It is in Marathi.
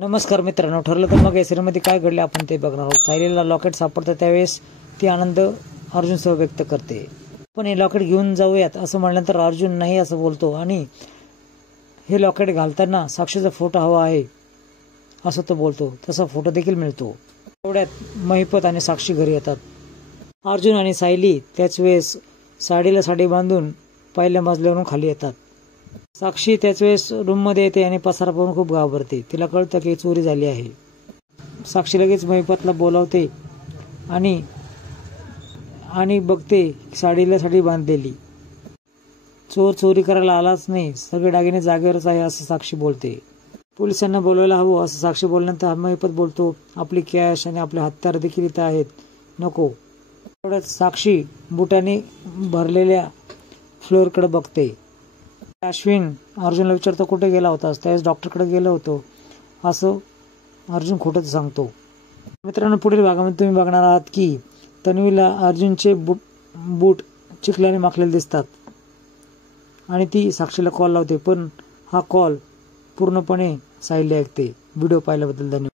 नमस्कार मित्रांनो, ठरलं तर मग या सीरियलमध्ये काय घडले आपण ते बघणार आहोत। सायलीला लॉकेट सापडतं त्यावेळेस ती आनंद अर्जुनसह व्यक्त करते। पण हे लॉकेट घेऊन जाऊयात असं म्हणल्यानंतर अर्जुन नाही असं बोलतो आणि हे लॉकेट घालताना साक्षीचा फोटो हवा आहे असं तो बोलतो। तसा फोटो देखील मिळतो। तेवढ्यात महिपत आणि साक्षी घरी येतात। अर्जुन आणि सायली त्याच वेळेस साडीला साडी बांधून पहिल्या मजल्यावरून खाली येतात। साक्षी त्याच वेळेस रूम मध्ये येते आणि पसारा पाहून खूप घाबरते। तिला कळतं की चोरी झाली आहे। साक्षी लगेच महिपतला बोलावते आणि बघते साडीला साडी बांधलेली। चोर चोरी करायला आलाच नाही, सगळे दागिने जागेवरच आहे असं साक्षी बोलते। पोलिसांना बोलवायला हवं असं साक्षी बोलल्यानंतर महिपत बोलतो, आपली कॅश आणि आपले हत्यार देखील इथे आहेत, नको। तेवढ्यात साक्षी बुटाने भरलेल्या फ्लोअरकडे बघते। अश्विन अर्जुनला विचारतो, कुठे गेला होतास? त्यावेळेस डॉक्टरकडे गेलो होतो असं अर्जुन खोटं सांगतो। मित्रांनो, पुढील भागामध्ये तुम्ही बघणार आहात की तन्वीला अर्जुनचे बूट चिखलाने माखलेले दिसतात आणि ती साक्षीला कॉल लावते, पण हा कॉल पूर्णपणे सायली ऐकते। व्हिडिओ पाहिल्याबद्दल धन्यवाद।